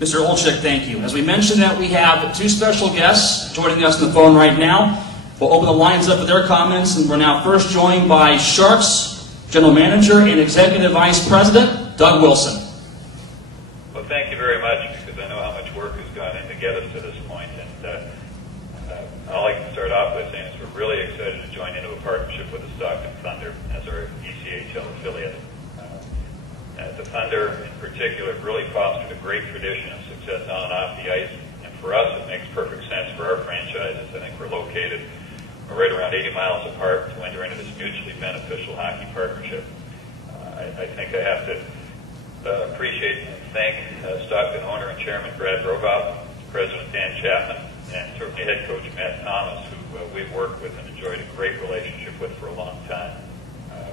Mr. Olczyk, thank you. As we mentioned that we have two special guests joining us on the phone right now. We'll open the lines up with their comments, and we're now first joined by Sharks General Manager and Executive Vice President, Doug Wilson. Well, thank you very much, because I know how much work has gone in to get us to this point. And all I can start off with saying is we're really excited to join into a partnership with the Stockton Thunder as our ECHL affiliate. The Thunder, in particular, really fostered a great tradition of success on and off the ice. And for us, it makes perfect sense for our franchises. I think we're located right around 80 miles apart to enter into this mutually beneficial hockey partnership. I think I have to appreciate and thank Stockton owner and chairman Brad Rogoff, President Dan Chapman, and certainly head coach Matt Thomas, who we've worked with and enjoyed a great relationship with for a long time.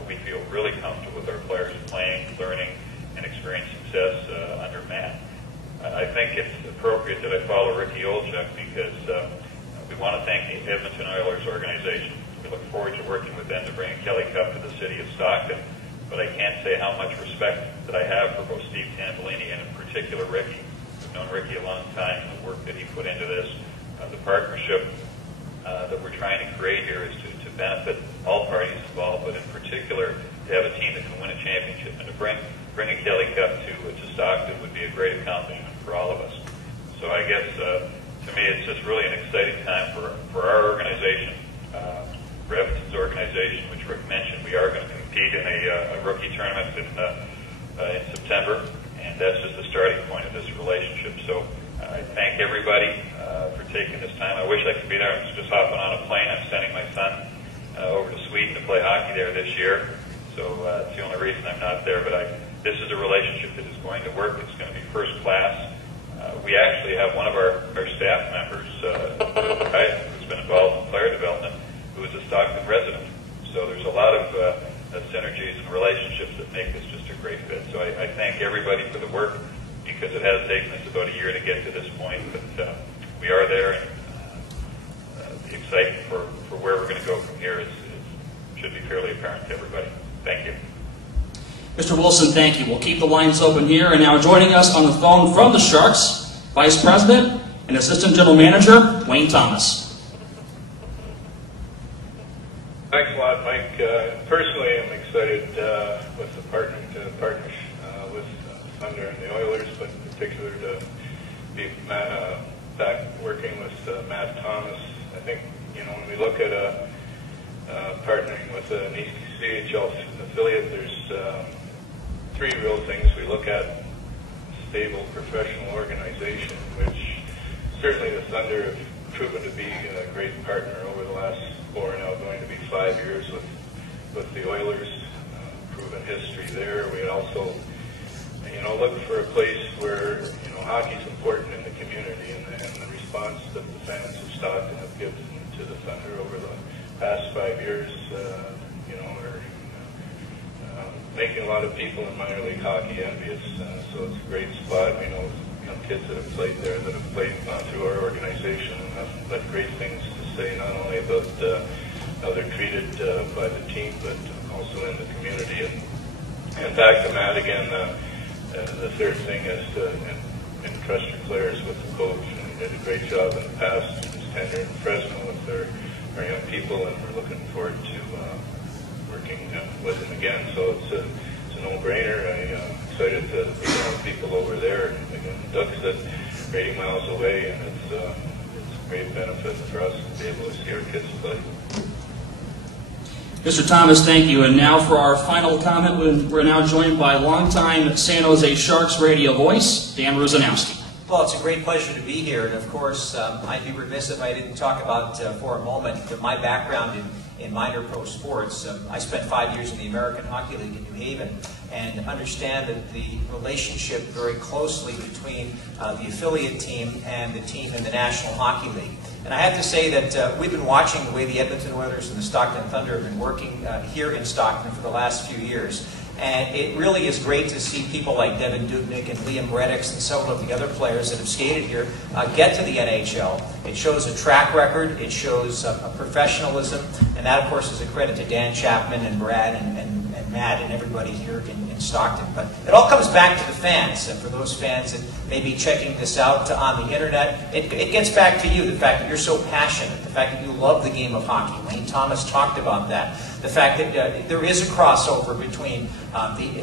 We feel really comfortable with our players playing, learning, and experiencing success under Matt. I think it's appropriate that I follow Ricky Olczyk because we want to thank the Edmonton Oilers organization. We look forward to working with them to bring a Kelly Cup to the city of Stockton. But I can't say how much respect that I have for both Steve Tambellini and in particular Ricky. I've known Ricky a long time and the work that he put into this. The partnership that we're trying to create here is to benefit all parties involved, but in particular to have a team that can win a championship. And to bring a Kelly Cup to Stockton would be a great accomplishment for all of us. So I guess to me it's just really an exciting time for our organization, Edmonton's organization, which Rick mentioned. We are going to compete in a rookie tournament in September, and that's just the starting point of this relationship. So I thank everybody for taking this time. I wish I could be there. I'm just hopping on a plane. I'm sending my son over to Sweden to play hockey there this year. So it's the only reason I'm not there. But this is a relationship that is going to work. It's going to be first class. We actually have one of our staff members, who's been involved in player development, who is a Stockton resident. So there's a lot of synergies and relationships that make this just a great fit. So I thank everybody for the work, because it has taken us about a year to get to this point. But we are there, and the excitement for where we're going to go from here should be fairly apparent to everybody. Thank you. Mr. Wilson, thank you. We'll keep the lines open here. And now joining us on the phone from the Sharks, Vice President and Assistant General Manager, Wayne Thomas. Thanks a lot, Mike. Personally, I'm excited with the partnership with Thunder and the Oilers, but in particular to be back working with Matt Thomas. I think, when we look at partnering with an ECHL affiliate, there's three real things we look at. Stable professional organization, which certainly the Thunder have proven to be a great partner over the last 4, now going to be 5 years with the Oilers. Proven history there. We also, look for a place where, hockey's important in the community, and the response that the fans of Stockton have given to the Thunder over the past 5 years, are making a lot of people in minor league hockey envious. So it's a great spot. We know young kids that have played there, that have gone through our organization, and have got great things to say, not only about how they're treated by the team, but also in the community. And back to Matt again, the third thing is to entrust your players with the coach. And he did a great job in the past in his tenure in Fresno with our young people, and we're looking forward to working with him again. So it's a no-brainer. I'm excited to be around people over there. And again, Doug's at 80 miles away, and it's a great benefit for us to be able to see our kids play. Mr. Thomas, thank you. And now for our final comment, we're now joined by longtime San Jose Sharks radio voice, Dan Ruzanowski. Well, it's a great pleasure to be here. And of course, I'd be remiss if I didn't talk about, for a moment, my background in minor pro sports. I spent 5 years in the American Hockey League in New Haven, and understand that the relationship very closely between the affiliate team and the team in the National Hockey League. And I have to say that we've been watching the way the Edmonton Oilers and the Stockton Thunder have been working here in Stockton for the last few years. And it really is great to see people like Devin Dubnyk and Liam Reddicks and several of the other players that have skated here get to the NHL. It shows a track record, it shows a professionalism, and that of course is a credit to Dan Chapman and Brad and Matt and everybody here in Stockton. But it all comes back to the fans. And for those fans that may be checking this out on the internet, it gets back to you, the fact that you're so passionate, the fact that you love the game of hockey. Wayne Thomas talked about that. The fact that there is a crossover between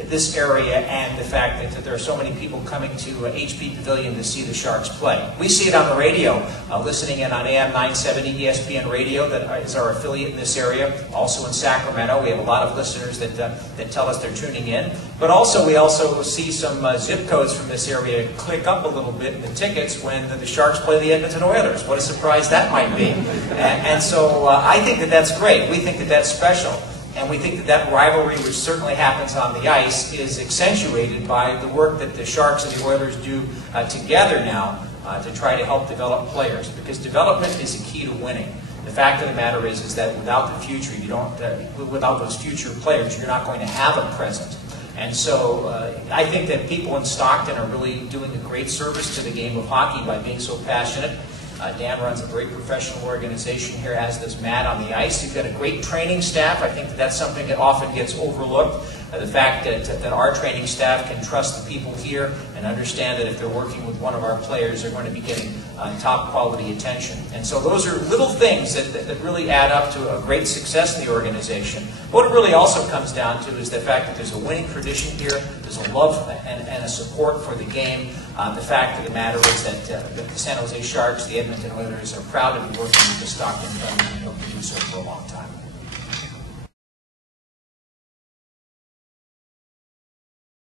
this area and the fact that there are so many people coming to HP Pavilion to see the Sharks play. We see it on the radio, listening in on AM 970 ESPN Radio, that is our affiliate in this area. Also in Sacramento, we have a lot of listeners that tell us they're tuning in. But also, we also see some zip codes from this area click up a little bit in the tickets when the Sharks play the Edmonton Oilers. What a surprise that might be. And so I think that that's great. We think that that's special. And we think that that rivalry, which certainly happens on the ice, is accentuated by the work that the Sharks and the Oilers do together now to try to help develop players. Because development is the key to winning. The fact of the matter is that without the future, without those future players, you're not going to have a present. And so I think that people in Stockton are really doing a great service to the game of hockey by being so passionate. Dan runs a very professional organization here, as does Matt on the ice. You've got a great training staff. I think that that's something that often gets overlooked. The fact that our training staff can trust the people here and understand that if they're working with one of our players, they're going to be getting top quality attention. And so those are little things that really add up to a great success in the organization. What it really also comes down to is the fact that there's a winning tradition here, there's a love and a support for the game. The fact of the matter is that the San Jose Sharks, the Edmonton Oilers, are proud to be working with the Stockton Thunder and hope to do so for a long time.